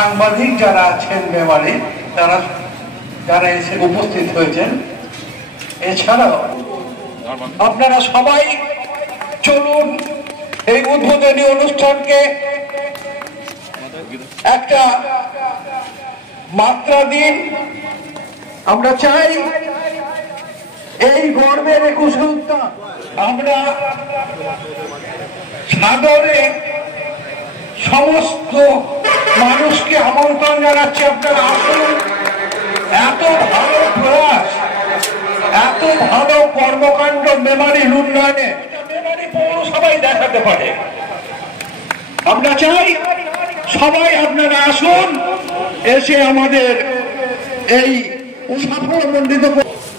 সাংবাদিক যারা আছেন মেমারি তারা যারা এসে উপস্থিত হয়েছেন, এছাড়াও আপনারা সবাই চলুন এই উদ্বোধনী অনুষ্ঠানকে একটা মাত্রা দিন। আমরা চাই এই গর্বের 21শে উত্থান আমরা সাদরে সমস্ত মানুষকে আমন্ত্রণ জানাচ্ছি, আপনারা আসুন। এত ভালো প্রয়াস, এত ভালো কর্মকাণ্ড মেমারির উন্নয়নে মেমারি পৌরসভাই দেখাতে পারে। আমরা চাই সবাই আপনারা আসুন, এসে আমাদের এই সাফল্যমণ্ডিত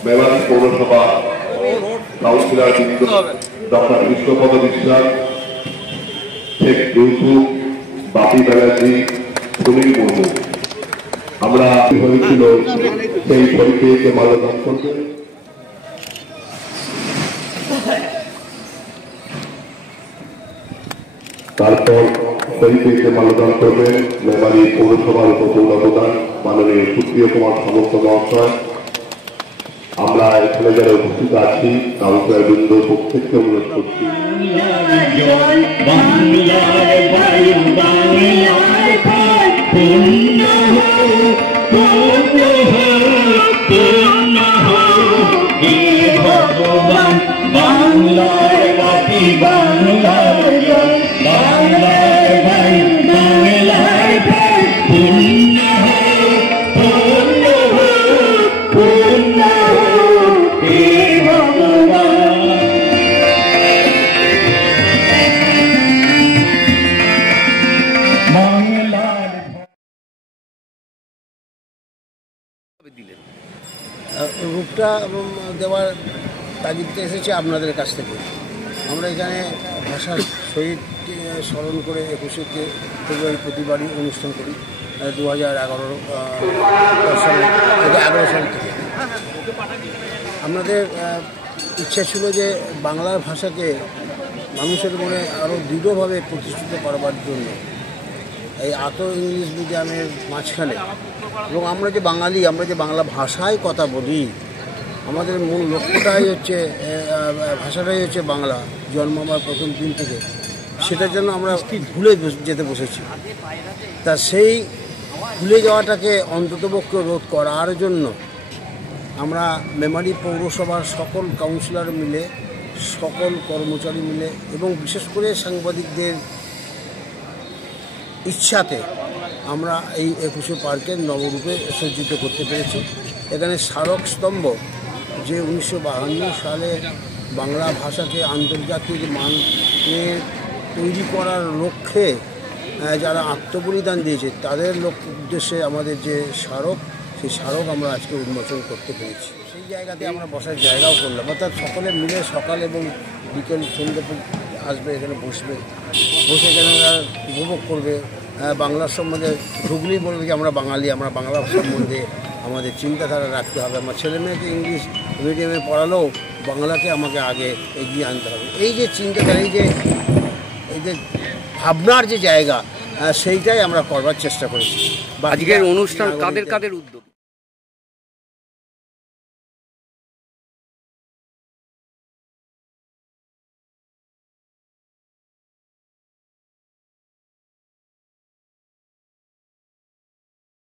মেমারি পৌরসভা কাউন্সিলর ডক্টর কৃষ্ণপদ বিশ্বাস, শেখ ইউসুফ, বাপি ব্যানার্জি, সুনীল মুর্মু, আমরা হয়েছিল সেই পরিচয়কে মাল্যদান করবেন। তারপর পরিচয়কে মাল্যদান করবেন মেমারি পৌরসভার উপপ্রধান মাননীয় সুপ্রিয় কুমার সামন্ত মহাশয়। আমরা এখানে যারা উপস্থিত আছি কাউন্সিলর বৃন্দ প্রত্যেককে অনুরোধ করছি রূপটা দেওয়ার তাগিদটা এসেছে আপনাদের কাছ থেকে। আমরা এখানে ভাষার শহীদকে স্মরণ করে 21শে ফেব্রুয়ারি প্রতিবারই অনুষ্ঠান করি 2011 সাল থেকে। আমাদের ইচ্ছা ছিল যে বাংলার ভাষাকে মানুষের মনে আরও দৃঢ়ভাবে প্রতিষ্ঠিত করবার জন্য এই ইংলিশ মিডিয়ামের মাঝখানে, এবং আমরা যে বাঙালি, আমরা যে বাংলা ভাষায় কথা বলি, আমাদের মূল লক্ষ্যটাই হচ্ছে ভাষাটাই হচ্ছে বাংলা, জন্মাবার প্রথম দিন থেকে, সেটার জন্য আমরা ভুলে যেতে বসেছি। তা সেই ভুলে যাওয়াটাকে অন্ততপক্ষে রোধ করার জন্য আমরা মেমারি পৌরসভার সকল কাউন্সিলর মিলে, সকল কর্মচারী মিলে এবং বিশেষ করে সাংবাদিকদের ইচ্ছাতে আমরা এই 21শে পার্কের নবরূপে সজ্জিত করতে পেরেছি। এখানে স্মারক স্তম্ভ, যে 1952 সালে বাংলা ভাষাকে আন্তর্জাতিক মানে তৈরি করার লক্ষ্যে যারা আত্মবলিদান দিয়েছে তাদের উদ্দেশ্যে আমাদের যে স্মারক, সেই স্মারক আমরা আজকে উন্মোচন করতে পেরেছি। সেই জায়গাতে আমরা বসার জায়গাও করলাম, অর্থাৎ সকলে মিলে সকাল এবং বিকেল সন্ধ্যে আসবে, এখানে বসে এখানে উপভোগ করবে। বাংলার সম্বন্ধে ঢুকলেই বলবে যে আমরা বাঙালি, আমরা বাংলা সম্বন্ধে আমাদের চিন্তাধারা রাখতে হবে। আমার ছেলেমেয়েকে ইংলিশ মিডিয়ামে পড়ালেও বাংলাকে আমাকে আগে এগিয়ে আনতে হবে। এই যে চিন্তাধারা, এই যে ভাবনার যে জায়গা, সেইটাই আমরা করবার চেষ্টা করেছি। আজকের অনুষ্ঠান কাদের উদ্যোগ?